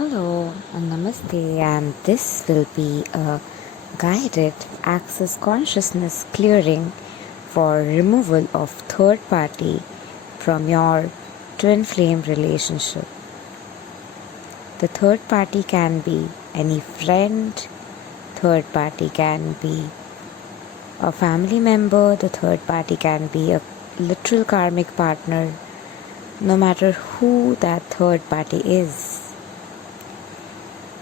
Hello and Namaste, and this will be a guided access consciousness clearing for removal of third party from your twin flame relationship. The third party can be any friend, third party can be a family member, the third party can be a literal karmic partner, no matter who that third party is.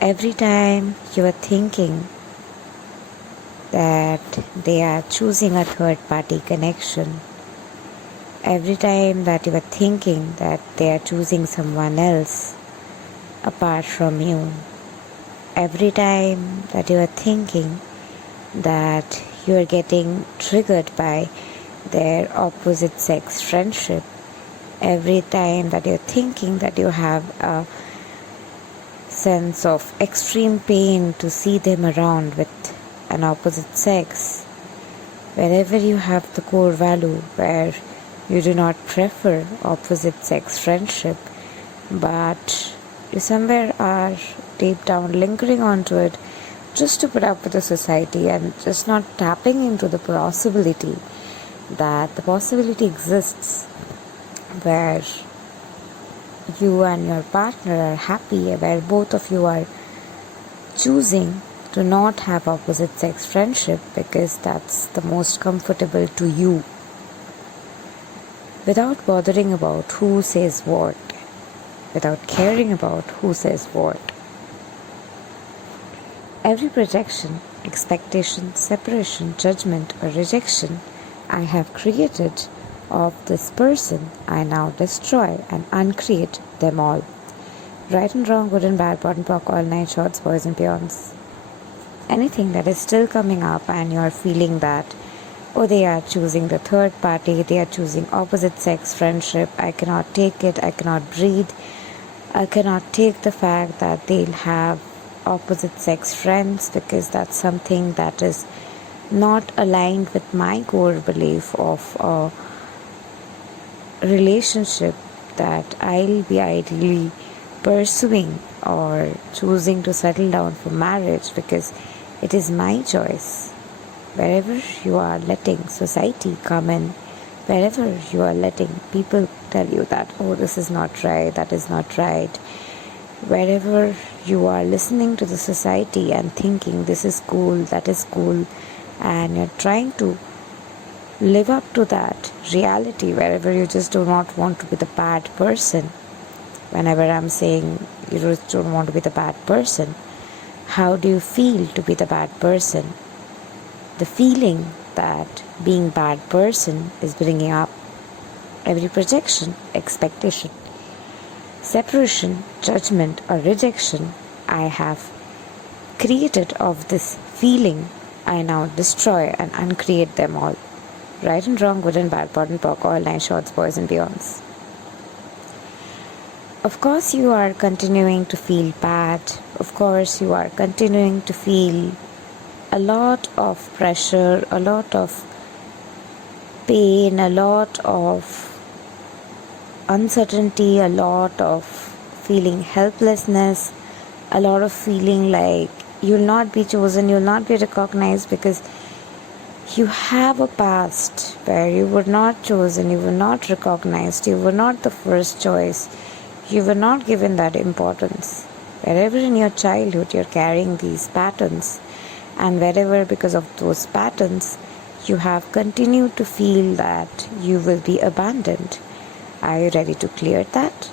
Every time you are thinking that they are choosing a third party connection, every time that you are thinking that they are choosing someone else apart from you, every time that you are thinking that you are getting triggered by their opposite sex friendship, every time that you are thinking that you have a sense of extreme pain to see them around with an opposite sex, wherever you have the core value where you do not prefer opposite sex friendship, but you somewhere are deep down lingering onto it just to put up with the society and just not tapping into the possibility that the possibility exists where you and your partner are happy, where both of you are choosing to not have opposite sex friendship because that's the most comfortable to you, without bothering about who says what, without caring about who says what. Every projection, expectation, separation, judgment or rejection I have created of this person, I now destroy and uncreate them all. Right and wrong, good and bad, bot and pock, all nine shorts, boys and beyonds. Anything that is still coming up and you are feeling that, oh, they are choosing the third party, they are choosing opposite sex friendship, I cannot take it, I cannot breathe, I cannot take the fact that they'll have opposite sex friends because that's something that is not aligned with my core belief of a relationship that I'll be ideally pursuing or choosing to settle down for marriage, because it is my choice. Wherever you are letting society come in, wherever you are letting people tell you that, oh, this is not right, that is not right, wherever you are listening to the society and thinking this is cool, that is cool, and you're trying to live up to that reality, wherever you just do not want to be the bad person. Whenever I'm saying you just don't want to be the bad person, how do you feel to be the bad person? The feeling that being bad person is bringing up every projection, expectation, separation, judgment or rejection I have created of this feeling, I now destroy and uncreate them all. Right and wrong, good and bad, bot and pock, all nine shorts, boys and beyonds. Of course you are continuing to feel bad. Of course you are continuing to feel a lot of pressure, a lot of pain, a lot of uncertainty, a lot of feeling helplessness, a lot of feeling like you'll not be chosen, you'll not be recognized because you have a past where you were not chosen, you were not recognized, you were not the first choice, you were not given that importance. Wherever in your childhood you're carrying these patterns, and wherever because of those patterns you have continued to feel that you will be abandoned. Are you ready to clear that?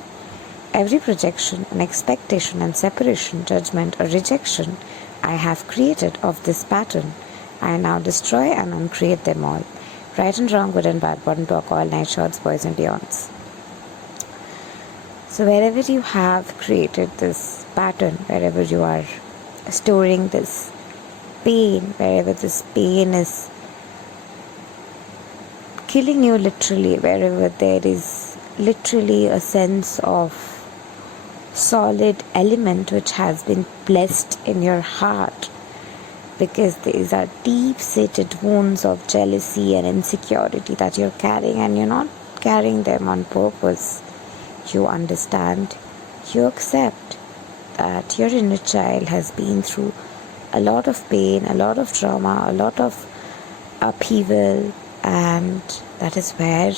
Every projection and expectation and separation, judgment or rejection I have created of this pattern, I now destroy and uncreate them all. Right and wrong, good and bad, bot and pock, all nine shorts, boys and beyonds. So wherever you have created this pattern, wherever you are storing this pain, wherever this pain is killing you literally, wherever there is literally a sense of solid element which has been blessed in your heart, because these are deep-seated wounds of jealousy and insecurity that you're carrying, and you're not carrying them on purpose. You understand, you accept that your inner child has been through a lot of pain, a lot of trauma, a lot of upheaval, and that is where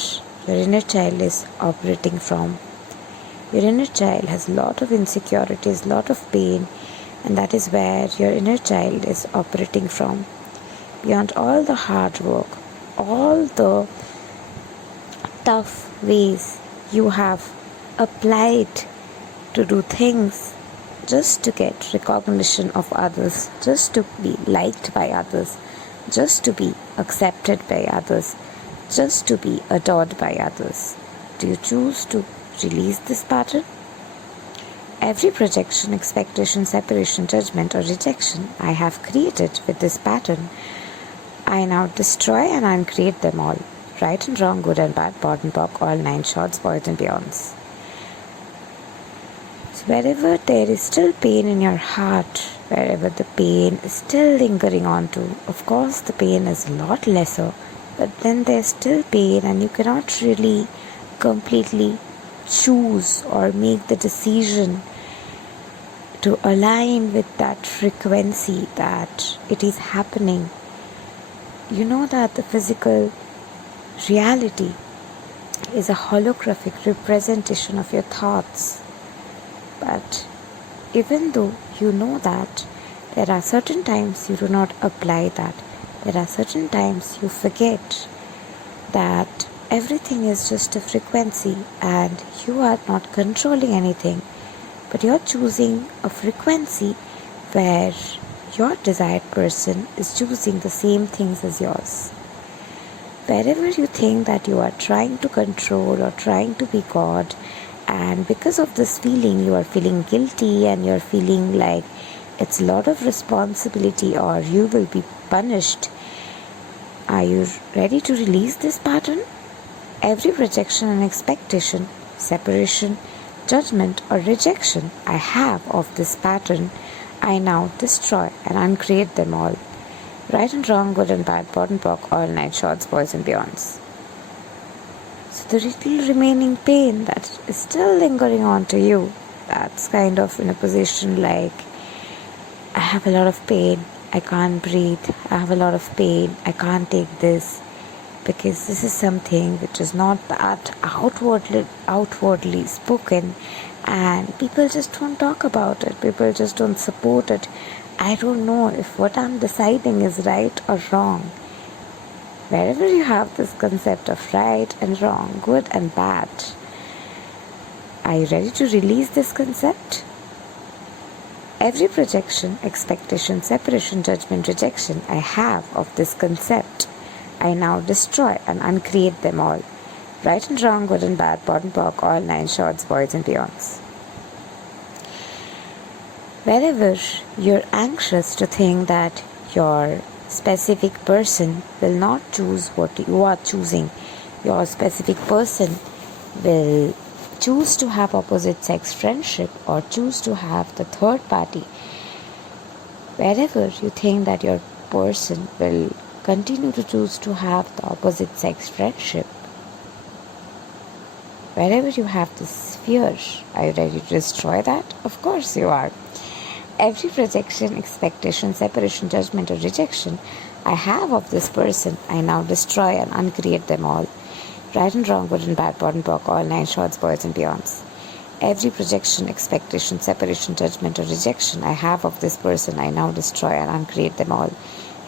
your inner child is operating from. Your inner child has a lot of insecurities, a lot of pain, and that is where your inner child is operating from. Beyond all the hard work, all the tough ways you have applied to do things just to get recognition of others, just to be liked by others, just to be accepted by others, just to be adored by others. Do you choose to release this pattern? Every projection, expectation, separation, judgment, or rejection I have created with this pattern, I now destroy and uncreate them all. Right and wrong, good and bad, POD and POC, all 9 shorts, boys and beyonds. So wherever there is still pain in your heart, wherever the pain is still lingering on to, of course the pain is a lot lesser, but then there's still pain and you cannot really completely choose or make the decision to align with that frequency that it is happening. You know that the physical reality is a holographic representation of your thoughts. But even though you know that, there are certain times you do not apply that. There are certain times you forget that everything is just a frequency and you are not controlling anything, but you're choosing a frequency where your desired person is choosing the same things as yours. Wherever you think that you are trying to control or trying to be God, and because of this feeling you are feeling guilty and you're feeling like it's a lot of responsibility or you will be punished, are you ready to release this pattern? Every projection and expectation, separation, judgment or rejection I have of this pattern, I now destroy and uncreate them all. Right and wrong, good and bad, POD and POC, all 9 shorts, boys and beyonds. So the little remaining pain that is still lingering on to you, that's kind of in a position like, I have a lot of pain, I can't breathe, I have a lot of pain, I can't take this, because this is something which is not that outwardly spoken, and people just don't talk about it, people just don't support it. I don't know if what I'm deciding is right or wrong. Wherever you have this concept of right and wrong, good and bad, are you ready to release this concept? Every projection, expectation, separation, judgment, rejection I have of this concept, I now destroy and uncreate them all. Right and wrong, good and bad, POD and POC, all 9 shorts, boys and beyonds. Wherever you're anxious to think that your specific person will not choose what you are choosing, your specific person will choose to have opposite sex friendship or choose to have the third party, wherever you think that your person will continue to choose to have the opposite sex friendship, wherever you have this fear, are you ready to destroy that? Of course you are. Every projection, expectation, separation, judgment or rejection I have of this person, I now destroy and uncreate them all. Right and wrong, good and bad, POD and POC, all 9 shorts, boys and beyonds. Every projection, expectation, separation, judgment or rejection I have of this person, I now destroy and uncreate them all.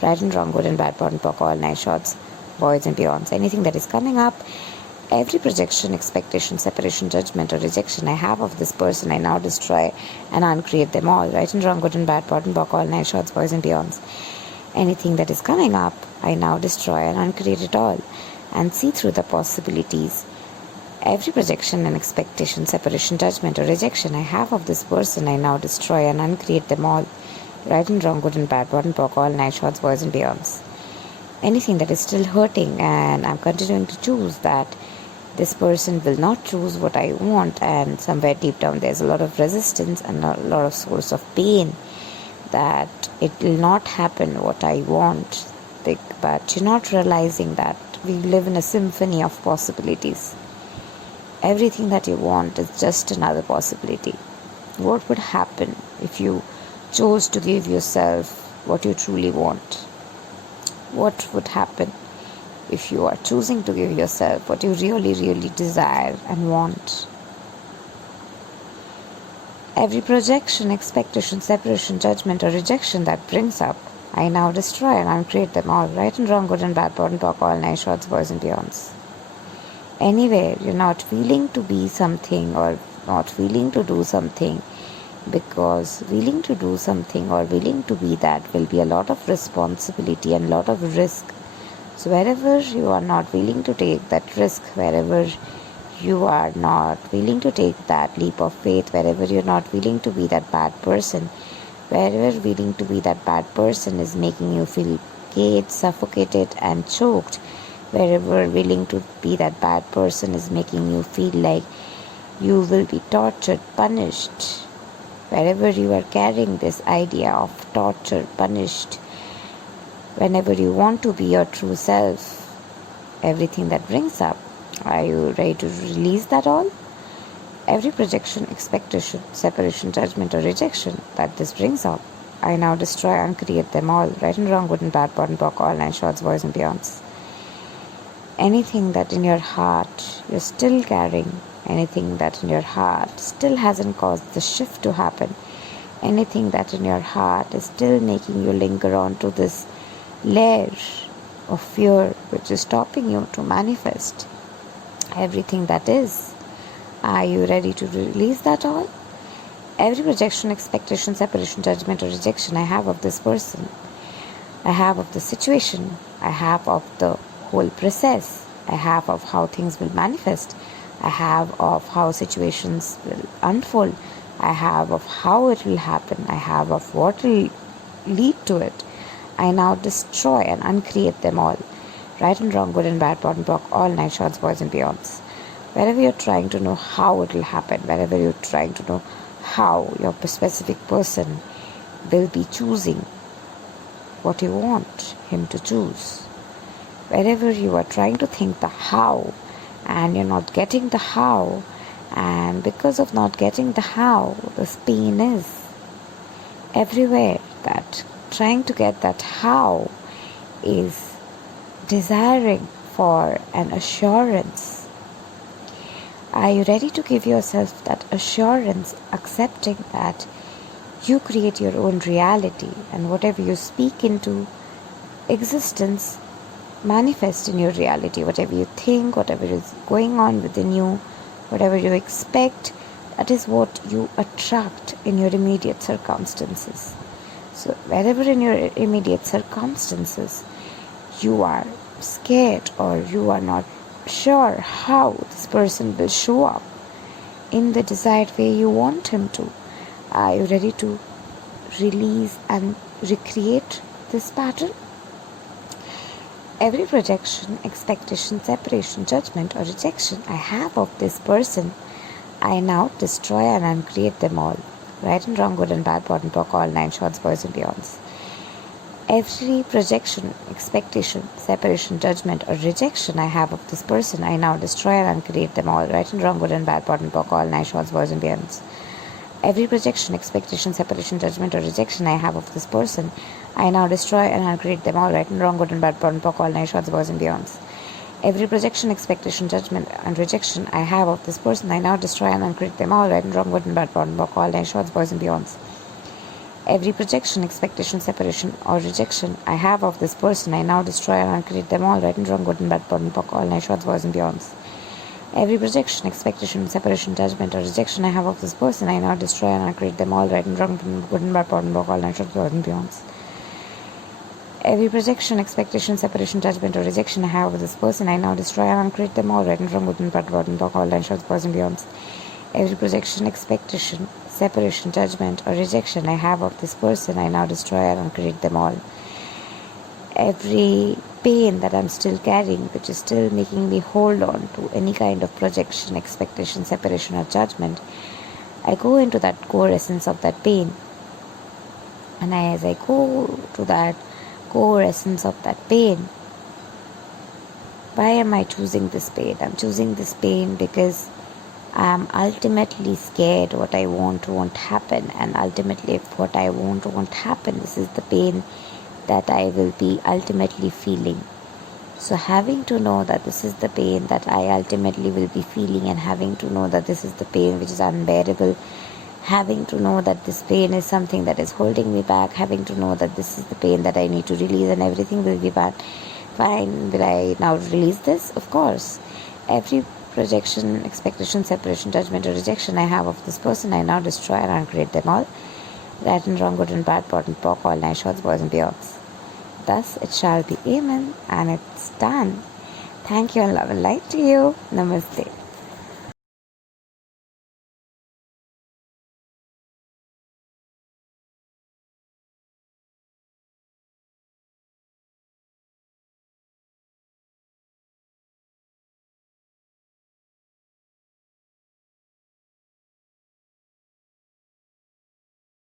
Right and wrong, good and bad, POD and POC, all 9 shorts, boys and beyonds. Anything that is coming up, every projection, expectation, separation, judgment or rejection I have of this person, I now destroy and uncreate them all. Right and wrong, good and bad, POD and POC, all 9 shorts, boys and beyonds. Anything that is coming up, I now destroy and uncreate it all and see through the possibilities. Every projection and expectation, separation, judgment or rejection I have of this person, I now destroy and uncreate them all. Right and wrong, good and bad, POD and POC, all 9 shorts, boys and beyonds. Anything that is still hurting and I'm continuing to choose that this person will not choose what I want, and somewhere deep down there's a lot of resistance and a lot of source of pain that it will not happen what I want, but you're not realizing that we live in a symphony of possibilities. Everything that you want is just another possibility. What would happen if you chose to give yourself what you truly want? What would happen if you are choosing to give yourself what you really, really desire and want? Every projection, expectation, separation, judgment, or rejection that brings up, I now destroy and uncreate them all, right and wrong, good and bad, bottom, talk, all nice shots, boys and beyonds. Anywhere you're not feeling to be something or not feeling to do something, because willing to do something or willing to be that will be a lot of responsibility and a lot of risk. So wherever you are not willing to take that risk, wherever you are not willing to take that leap of faith, wherever you're not willing to be that bad person, wherever willing to be that bad person is making you feel caged, suffocated and choked, wherever willing to be that bad person is making you feel like you will be tortured, punished, wherever you are carrying this idea of torture, punished, whenever you want to be your true self, everything that brings up, are you ready to release that all? Every projection, expectation, separation, judgment or rejection that this brings up, I now destroy and create them all, right and wrong, good and bad, bottom, block, all nine shorts, boys and beyonds. Anything that in your heart you're still carrying, anything that in your heart still hasn't caused the shift to happen, anything that in your heart is still making you linger on to this layer of fear which is stopping you to manifest everything that is. Are you ready to release that all? Every projection, expectation, separation, judgment or rejection I have of this person, I have of the situation, I have of the whole process, I have of how things will manifest, I have of how situations will unfold, I have of how it will happen, I have of what will lead to it. I now destroy and uncreate them all, right and wrong, good and bad, bottom, block, all nine shorts, boys and beyonds. Wherever you're trying to know how it will happen, wherever you're trying to know how your specific person will be choosing what you want him to choose, wherever you are trying to think the how and you're not getting the how, and because of not getting the how, this pain is everywhere. That trying to get that how is desiring for an assurance. Are you ready to give yourself that assurance, accepting that you create your own reality and whatever you speak into existence manifest in your reality? Whatever you think, whatever is going on within you, whatever you expect, that is what you attract in your immediate circumstances. So wherever in your immediate circumstances you are scared or you are not sure how this person will show up in the desired way you want him to, are you ready to release and recreate this pattern? Every projection, expectation, separation, judgment or rejection I have of this person, I now destroy and uncreate them all, right and wrong, good and bad, bottom, block, all nine shorts, boys and beyonds. Every projection, expectation, separation, judgment or rejection I have of this person, I now destroy and uncreate them all, right and wrong, good and bad, bottom, block, all nine shorts, boys and beyonds. Every projection, expectation, separation, judgment or rejection I have of this person, I now destroy and uncreate them all, right and wrong, good and bad, bottom, block, all nine shorts, boys and beyonds. Every projection, expectation, judgment and rejection I have of this person, I now destroy and uncreate them all, right and wrong, good and bad, bottom, block, all nine shorts, boys and beyonds. Every projection, expectation, separation or rejection I have of this person, I now destroy and uncreate them all, right and wrong, good and bad, bottom, block, all nine shorts, boys and beyonds. Every projection, expectation, separation, judgment or rejection I have of this person, I now destroy and uncreate them all, right and wrong, good and bad, bottom, block, all nine shorts, boys and beyonds. Every projection, expectation, separation, judgment or rejection I have of this person, I now destroy and uncreate them all, right and wrong, good and bad, bottom, block, all nine shorts, boys and beyonds. Every projection, expectation, separation, judgment or rejection I have of this person, I now destroy and uncreate them all. Every pain that I'm still carrying, which is still making me hold on to any kind of projection, expectation, separation or judgment, I go into that core essence of that pain. And as I go to that core essence of that pain, why am I choosing this pain? I'm choosing this pain because I'm ultimately scared what I want won't happen, and ultimately, if what I want won't happen, this is the pain that I will be ultimately feeling. So, having to know that this is the pain that I ultimately will be feeling, and having to know that this is the pain which is unbearable, having to know that this pain is something that is holding me back, having to know that this is the pain that I need to release, and everything will be bad. Fine, will I now release this? Of course. Every projection, expectation, separation, judgment, or rejection I have of this person, I now destroy and uncreate them all. Right and wrong, good and bad, pot and pork, all nice shots, boys and beyonds. Thus it shall be. Amen. And it's done. Thank you and love and light to you. Namaste.